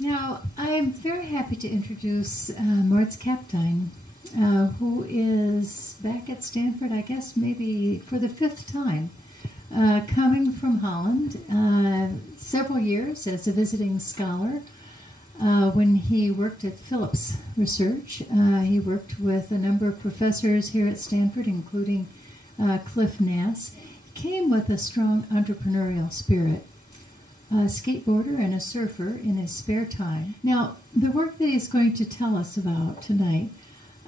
Now, I'm very happy to introduce Maurits Kaptein, who is back at Stanford, I guess maybe for the 5th time, coming from Holland, several years as a visiting scholar. When he worked at Philips Research, he worked with a number of professors here at Stanford, including Cliff Nass. He came with a strong entrepreneurial spirit. A skateboarder and a surfer in his spare time. Now, the work that he's going to tell us about tonight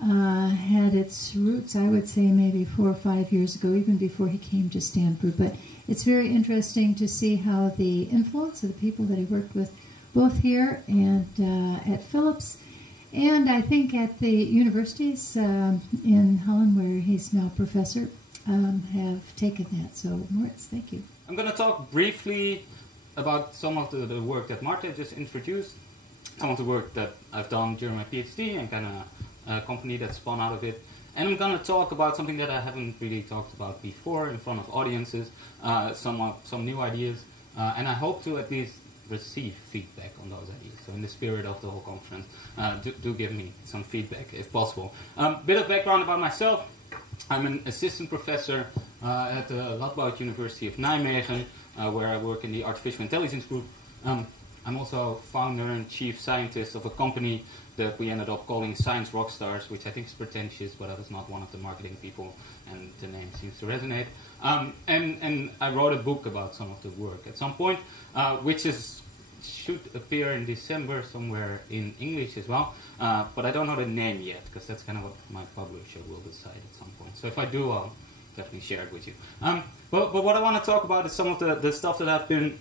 had its roots, I would say, maybe 4 or 5 years ago, even before he came to Stanford. But it's very interesting to see how the influence of the people that he worked with, both here and at Philips, and I think at the universities in Holland, where he's now professor, have taken that. So, Maurits, thank you. I'm going to talk briefly about some of the work that Marta just introduced, some of the work that I've done during my PhD and kind of a company that spun out of it. And I'm going to talk about something that I haven't really talked about before in front of audiences, some new ideas, and I hope to at least receive feedback on those ideas. So in the spirit of the whole conference, do give me some feedback if possible. Bit of background about myself. I'm an assistant professor at the Radboud University of Nijmegen, where I work in the artificial intelligence group. I'm also founder and chief scientist of a company that we ended up calling Science Rockstars, which I think is pretentious, but I was not one of the marketing people, and the name seems to resonate. And I wrote a book about some of the work at some point, which should appear in December somewhere in English as well, but I don't know the name yet, because that's kind of what my publisher will decide at some point. So if I do, I'll definitely share it with you. But what I want to talk about is some of the stuff that I've been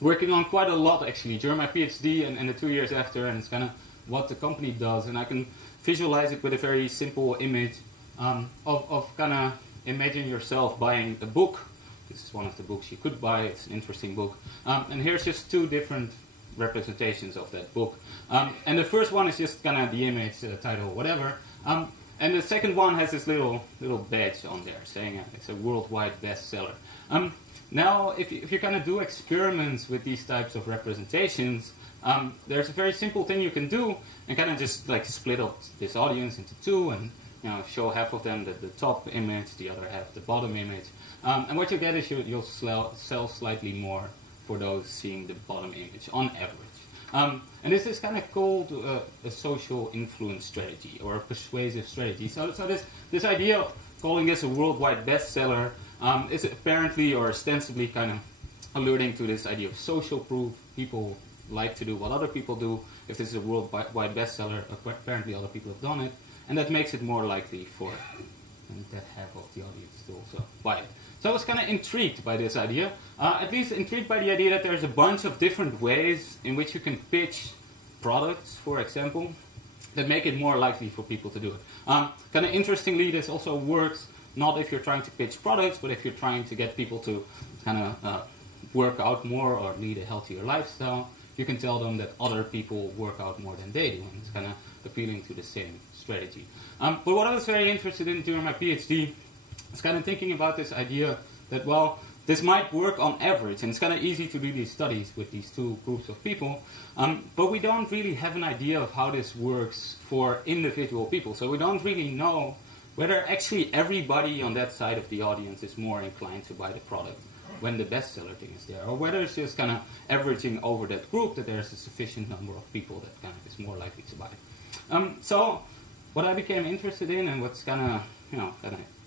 working on quite a lot, actually, during my PhD and the 2 years after, and it's kind of what the company does. And I can visualize it with a very simple image of kind of imagine yourself buying a book. This is one of the books you could buy. It's an interesting book. And here's just 2 different representations of that book. And the first one is just kind of the image, title, whatever. And the second one has this little badge on there saying it's a worldwide bestseller. Now, if you kind of do experiments with these types of representations, there's a very simple thing you can do and kind of just like split up this audience into 2 and show half of them the top image, the other half the bottom image. And what you get is you'll sell slightly more for those seeing the bottom image on average. And this is kind of called a social influence strategy or a persuasive strategy. So this idea of calling this a worldwide bestseller is apparently or ostensibly kind of alluding to this idea of social proof. People like to do what other people do. If this is a worldwide bestseller, apparently other people have done it, and that makes it more likely for that half of the audience to also buy it. So I was kind of intrigued by this idea, at least intrigued by the idea that there's a bunch of different ways in which you can pitch products, for example, that make it more likely for people to do it. Kind of interestingly, this also works not if you're trying to pitch products, but if you're trying to get people to kind of work out more or lead a healthier lifestyle. You can tell them that other people work out more than they do, and it's kind of appealing to the same strategy. But what I was very interested in during my PhD is kind of thinking about this idea that, well, this might work on average, and it's kind of easy to do these studies with these 2 groups of people, but we don't really have an idea of how this works for individual people. So we don't really know whether actually everybody on that side of the audience is more inclined to buy the product when the bestseller thing is there, or whether it's just kind of averaging over that group that there's a sufficient number of people that kind of is more likely to buy it. So what I became interested in, and what's kind of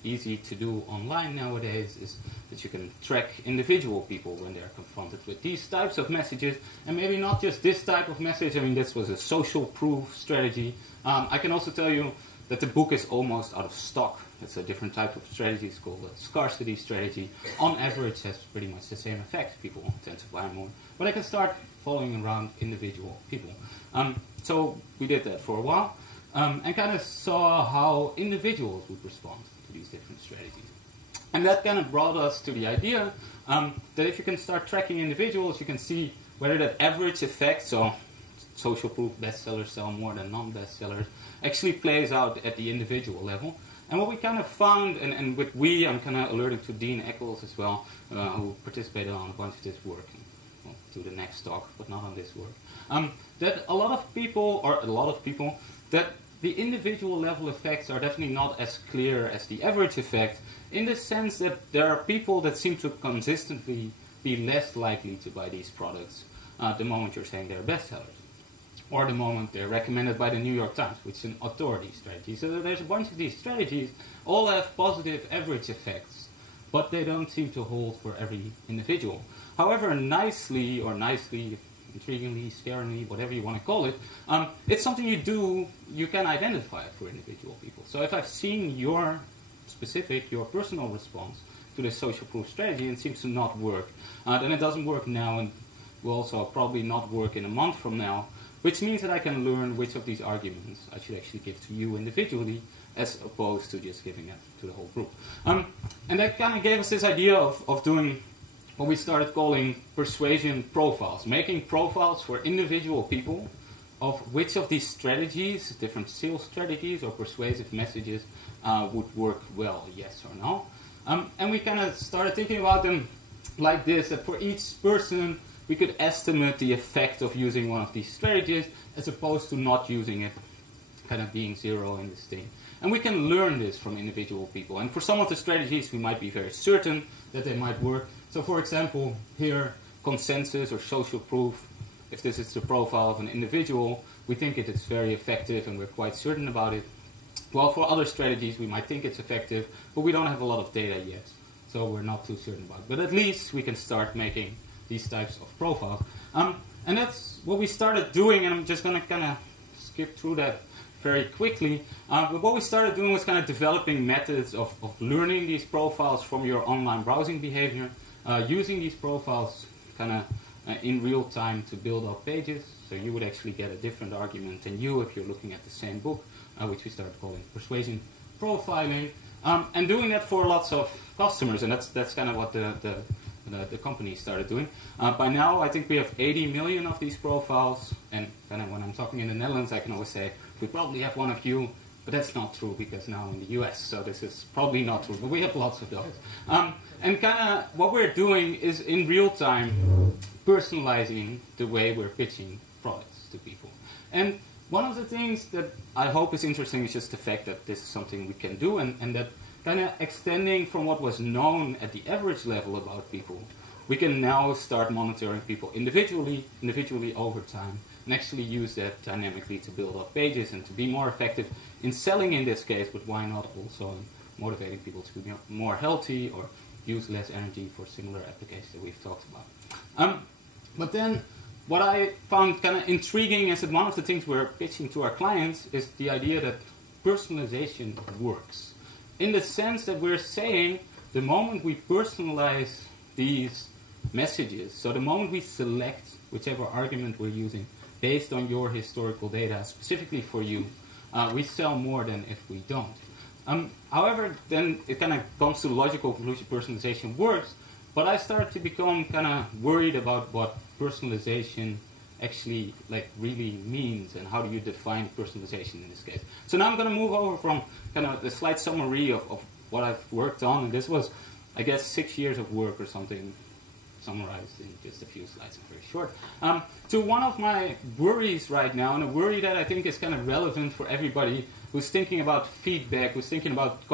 easy to do online nowadays, is that you can track individual people when they're confronted with these types of messages, and maybe not just this type of message. I mean, this was a social proof strategy. I can also tell you that the book is almost out of stock. It's a different type of strategy. It's called a scarcity strategy. On average, has pretty much the same effect. People tend to buy more. But I can start following around individual people. So we did that for a while and kind of saw how individuals would respond to these different strategies. And that kind of brought us to the idea that if you can start tracking individuals, you can see whether that average effect, so social proof bestsellers sell more than non-bestsellers, actually plays out at the individual level. And what we kind of found, and with we, I'm kind of alerting to Dean Eccles as well, who participated on a bunch of this work. And, well, to the next talk, but not on this work. That a lot of people, that the individual level effects are definitely not as clear as the average effect, in the sense that there are people that seem to consistently be less likely to buy these products the moment you're saying they're bestsellers, or the moment they're recommended by the New York Times, which is an authority strategy. So there's a bunch of these strategies, all have positive average effects, but they don't seem to hold for every individual. However, nicely, intriguingly, scarily, whatever you want to call it, it's something you can identify for individual people. So if I've seen your personal response to the social proof strategy and it seems to not work, then it doesn't work now and will also probably not work in a month from now, which means that I can learn which of these arguments I should actually give to you individually as opposed to just giving it to the whole group. And that kind of gave us this idea of doing what we started calling persuasion profiles, making profiles for individual people of which of these strategies, different sales strategies or persuasive messages, would work well, yes or no. And we kind of started thinking about them like this, that for each person we could estimate the effect of using one of these strategies as opposed to not using it, kind of being zero in this thing. And we can learn this from individual people. And for some of the strategies we might be very certain that they might work. So for example, here, consensus or social proof, if this is the profile of an individual, we think it is very effective and we're quite certain about it. While for other strategies we might think it's effective, but we don't have a lot of data yet, so we're not too certain about it. But at least we can start making these types of profiles. And that's what we started doing, and I'm just going to kind of skip through that very quickly. But what we started doing was kind of developing methods of learning these profiles from your online browsing behavior, using these profiles kind of in real time to build up pages. So you would actually get a different argument than you if you're looking at the same book, which we started calling persuasion profiling, and doing that for lots of customers. And that's kind of what the company started doing. By now, I think we have 80 million of these profiles, and kind of when I'm talking in the Netherlands, I can always say, we probably have one of you, but that's not true because now in the US, so this is probably not true, but we have lots of those. And kind of what we're doing is in real time personalizing the way we're pitching products to people. And one of the things that I hope is interesting is just the fact that this is something we can do, and that kind of extending from what was known at the average level about people, we can now start monitoring people individually over time, and actually use that dynamically to build up pages and to be more effective in selling in this case, but why not also in motivating people to be more healthy or use less energy for similar applications that we've talked about. But then what I found kind of intriguing is that one of the things we're pitching to our clients is the idea that personalization works. In the sense that we're saying the moment we personalize these messages, so the moment we select whichever argument we're using based on your historical data specifically for you, we sell more than if we don't. However, then it kind of comes to the logical conclusion personalization works, but I started to become kind of worried about what personalization actually really means and how do you define personalization in this case. So now I'm going to move over from kind of the slight summary of what I've worked on, and this was, I guess, 6 years of work or something summarized in just a few slides, very short, to one of my worries right now, and a worry that I think is kind of relevant for everybody who's thinking about feedback, who's thinking about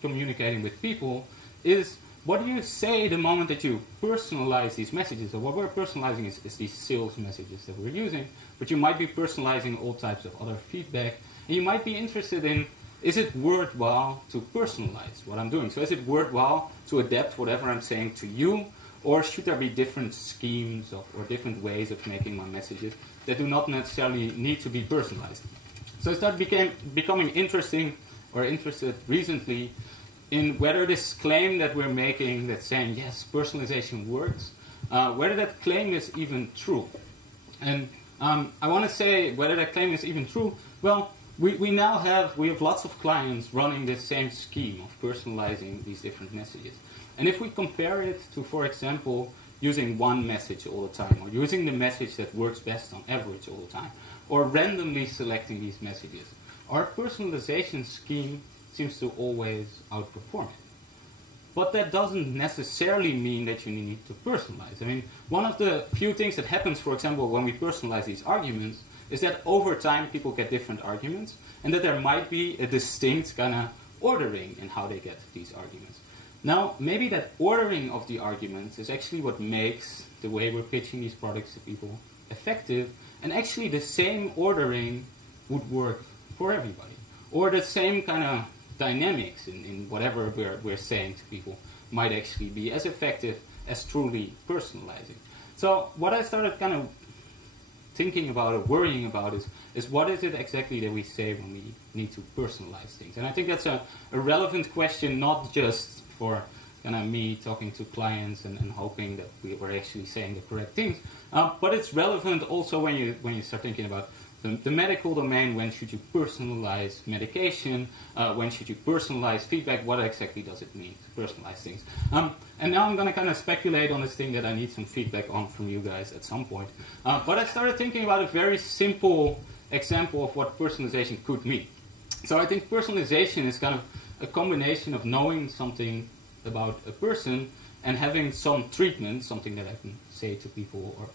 communicating with people, is what do you say the moment that you personalize these messages? So what we're personalizing is these sales messages that we're using, but you might be personalizing all types of other feedback, and you might be interested in, is it worthwhile to personalize what I'm doing? So is it worthwhile to adapt whatever I'm saying to you, or should there be different schemes or different ways of making my messages that do not necessarily need to be personalized? So I started becoming interested recently in whether this claim that we're making that's saying, yes, personalization works, whether that claim is even true. And I want to say whether that claim is even true, well, we have lots of clients running this same scheme of personalizing these different messages. And if we compare it to, for example, using one message all the time, or using the message that works best on average all the time, or randomly selecting these messages, our personalization scheme seems to always outperform it. but that doesn't necessarily mean that you need to personalize. I mean, one of the few things that happens, for example, when we personalize these arguments, is that over time people get different arguments, and that there might be a distinct kind of ordering in how they get these arguments. Now, maybe that ordering of the arguments is actually what makes the way we're pitching these products to people effective, and actually the same ordering would work for everybody. Or the same kind of dynamics in whatever we're saying to people might actually be as effective as truly personalizing. So what I started kind of thinking about or worrying about is what is it exactly that we say when we need to personalize things? And I think that's a relevant question, not just for kind of me talking to clients and hoping that we were actually saying the correct things, but it's relevant also when you start thinking about the medical domain. When should you personalize medication? When should you personalize feedback? What exactly does it mean to personalize things? And now I'm going to kind of speculate on this thing that I need some feedback on from you guys at some point. But I started thinking about a very simple example of what personalization could mean. So I think personalization is kind of a combination of knowing something about a person and having some treatment, something that I can say to people or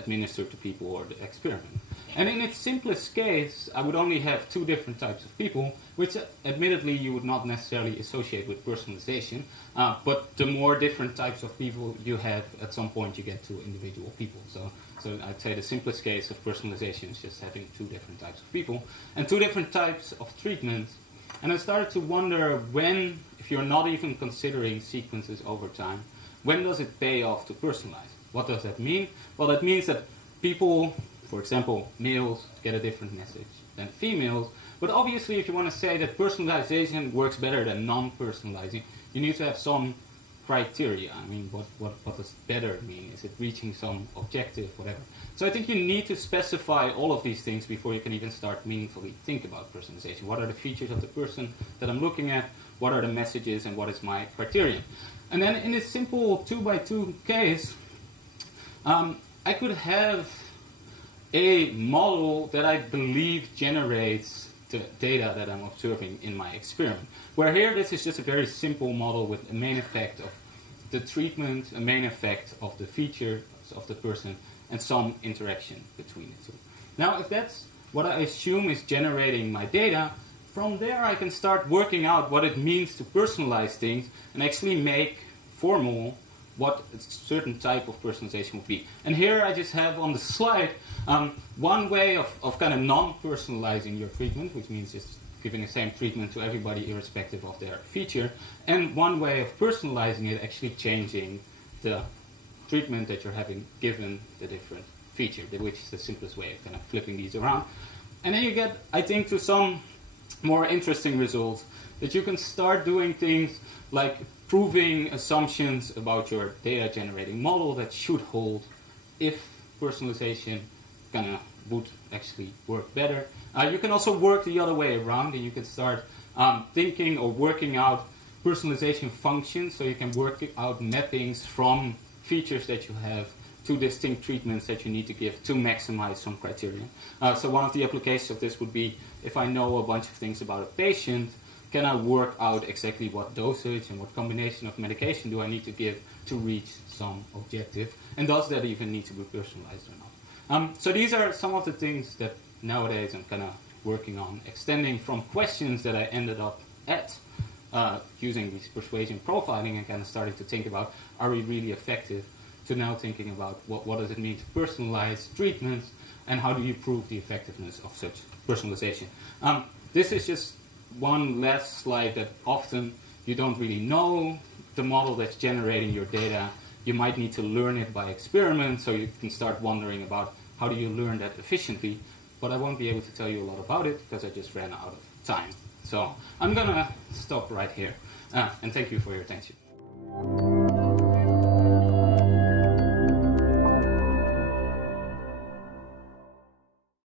administer to people or the experiment. And in its simplest case, I would only have two different types of people, which admittedly you would not necessarily associate with personalization, but the more different types of people you have, at some point you get to individual people. So I'd say the simplest case of personalization is just having two different types of people and two different types of treatments. And I started to wonder when, if you're not even considering sequences over time, when does it pay off to personalize? What does that mean? Well, that means that people, for example, males get a different message than females. But obviously, if you want to say that personalization works better than non-personalizing, you need to have some criteria. I mean, what does better mean? Is it reaching some objective, whatever? So I think you need to specify all of these things before you can even start meaningfully think about personalization. What are the features of the person that I'm looking at? What are the messages, and what is my criterion? And then in this simple 2x2 case, I could have a model that I believe generates the data that I'm observing in my experiment. Where here, this is just a very simple model with a main effect of the treatment, a main effect of the features of the person, and some interaction between the two. Now, if that's what I assume is generating my data, from there I can start working out what it means to personalize things and actually make formal what a certain type of personalization would be. And here I just have on the slide one way of kind of non-personalizing your treatment, which means just giving the same treatment to everybody irrespective of their feature, and one way of personalizing it, actually changing the treatment that you're having given the different feature, which is the simplest way of kind of flipping these around. And then you get, I think, to some more interesting results, that you can start doing things like proving assumptions about your data generating model that should hold if personalization kind of would actually work better. You can also work the other way around, and you can start thinking or working out personalization functions, so you can work out mappings from features that you have to distinct treatments that you need to give to maximize some criteria. So one of the applications of this would be, if I know a bunch of things about a patient, can I work out exactly what dosage and what combination of medication do I need to give to reach some objective? And does that even need to be personalized or not? So these are some of the things that nowadays I'm kind of working on, extending from questions that I ended up at using this persuasion profiling and kind of starting to think about, are we really effective, to now thinking about what does it mean to personalize treatments and how do you prove the effectiveness of such personalization. This is just one last slide that often you don't really know the model that's generating your data. You might need to learn it by experiment, so you can start wondering about how do you learn that efficiently. But I won't be able to tell you a lot about it because I just ran out of time. So I'm going to stop right here. And thank you for your attention.